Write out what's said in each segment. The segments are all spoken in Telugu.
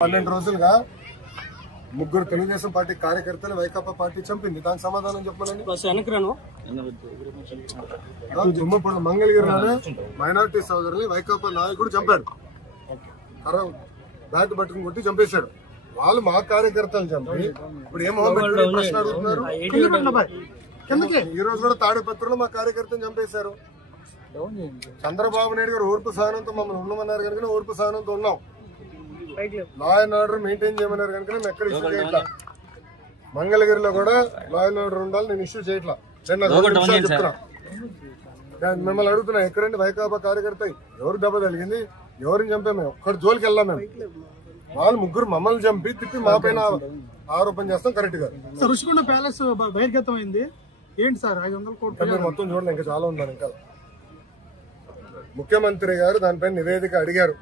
12 రోజులుగా ముగ్గురు తెలుగుదేశం పార్టీ కార్యకర్తలు వైకాపా పార్టీ చంపింది. దానికి సమాధానం చెప్పాలని తుమ్మపూడి మంగళగిరిలోనే మైనార్టీ సోదరుల్ని వైకాపా నాయకుడు చంపాడు. బ్యాట్ పట్టుకుని కొట్టి చంపేశాడు. వాళ్ళు మా కార్యకర్తలు చంపి ఇప్పుడు ఏం ప్రశ్న అడుగుతున్నారు. ఈ రోజు కూడా తాడిపత్రిలో మా కార్యకర్తను చంపేశారు. చంద్రబాబు నాయుడు గారు ఓర్పు సహనంతో మమ్మల్ని ఉండమన్నారు కనుక ఓర్పు సహనంతో ఉన్నాం. లా అండ్ ఆర్డర్ మెయింటైన్ చేయమన్నారు కనుక నేను ఎక్కడ ఇష్యూ చేయట్లా. మంగళగిరిలో కూడా లా అండ్ ఆర్డర్ ఉండాలి, నేను ఇష్యూ చేయట్లా. చెప్తున్నా, మిమ్మల్ని అడుగుతున్నా, ఎక్కడండి వైకాపా కార్యకర్త ఎవరు దెబ్బ తగిలింది, ఎవరిని చంపాము, మేము ఒక్కడి జోలికి వెళ్ళాం. మేము వాళ్ళు ముగ్గురు మమ్మల్ని చంపి తిప్పి మా పైన ఆరోపణ చేస్తాం. కరెక్ట్ గా రుషికొండ ప్యాలెస్ బహిర్గతం అయింది. ఏంటి సార్ 500 కోట్లు మొత్తం చూడలే, ఇంకా చాలా ఉందని. ఇంకా ముఖ్యమంత్రి గారు దానిపైన నివేదిక అడిగారు.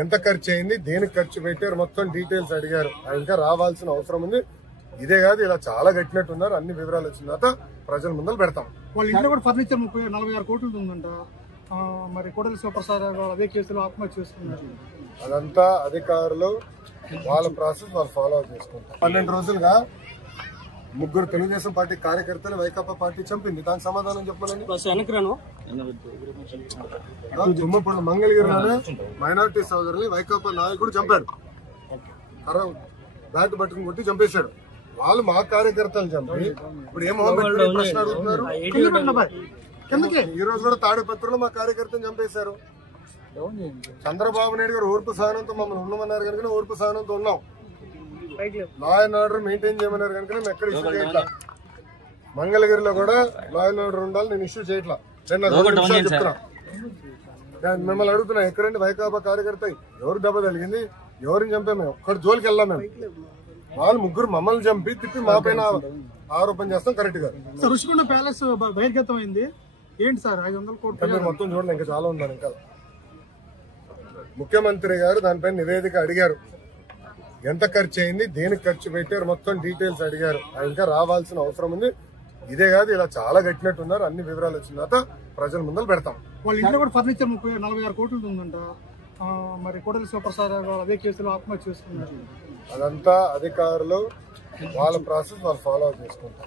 ఎంత ఖర్చు అయింది, దేనికి ఖర్చు పెట్టారు, మొత్తం డీటెయిల్స్ అడిగారు. ఇంకా రావాల్సిన అవసరం ఉంది. ఇదే కాదు, ఇలా చాలా కట్టినట్టున్నారు. అన్ని వివరాలు వచ్చిన తర్వాత ప్రజల ముందర పెడతాం. వాళ్ళ ఇంట్లో కూడా ఫర్నిచర్ 46 కోట్లు ఉందంట. మరి కోడలి శివప్రసాద్ అదే కేసులో ఆత్మహత్య చేసుకున్నారు. అదంతా అధికారులు వాళ్ళ ప్రాసెస్ వాళ్ళు ఫాలో చేసుకుంటారు. 12 రోజులుగా ముగ్గురు తెలుగుదేశం పార్టీ కార్యకర్తలు వైకాపా పార్టీ చంపింది. దానికి సమాధానం చెప్పాలని తుమ్మపూడి మంగళగిరిలోనే మైనార్టీ సోదరుల్ని వైకాపా నాయకుడు చంపాడు. బ్యాట్ పట్టుకుని కొట్టి చంపేశాడు. వాళ్ళు మా కార్యకర్తలు చంపి ఇప్పుడు ఏం ప్రశ్న అడుగుతున్నారు. ఈ రోజు కూడా తాడిపత్రిలో మా కార్యకర్తను చంపేశారు. చంద్రబాబు నాయుడు గారు ఓర్పు సహనంతో మమ్మల్ని ఉండమన్నారు కనుక ఓర్పు సహనంతో ఉన్నాం. లా అండ్ ఆర్డర్ మెయింటైన్ చేయమన్నారు కనుక నేను ఎక్కడ ఇష్యూ చేయట్లా. మంగళగిరిలో కూడా లా అండ్ ఆర్డర్ ఉండాలి, నేను ఇష్యూ చేయట్లా. చెప్తున్నా, మిమ్మల్ని అడుగుతున్నా, ఎక్కడండి వైకాపా కార్యకర్త ఎవరు దెబ్బ తగిలింది, ఎవరిని చంపాము, మేము ఒక్కడి జోలికి వెళ్ళాం. మేము వాళ్ళు ముగ్గురు మమ్మల్ని చంపి తిప్పి మా పైన ఆరోపణ చేస్తాం. కరెక్ట్ గా రుషికొండ ప్యాలెస్ బహిర్గతం అయింది. ఏంటి సార్ 500 కోట్లు మొత్తం చూడలే, ఇంకా చాలా ఉందని. ఇంకా ముఖ్యమంత్రి గారు దానిపైన నివేదిక అడిగారు. ఎంత ఖర్చు అయింది, దేనికి ఖర్చు పెట్టారు, మొత్తం డీటెయిల్స్ అడిగారు. ఇంకా రావాల్సిన అవసరం ఉంది. ఇదే కాదు, ఇలా చాలా కట్టినట్టున్నారు. అన్ని వివరాలు వచ్చిన తర్వాత ప్రజల ముందర పెడతాం. వాళ్ళ ఇంట్లో కూడా ఫర్నిచర్ 46 కోట్లు ఉందంట. మరి కోడలి శివప్రసాద్ అదే కేసులో ఆత్మహత్య చేసుకున్నారు. అదంతా అధికారులు వాళ్ళ ప్రాసెస్ వాళ్ళు ఫాలో చేసుకుంటారు.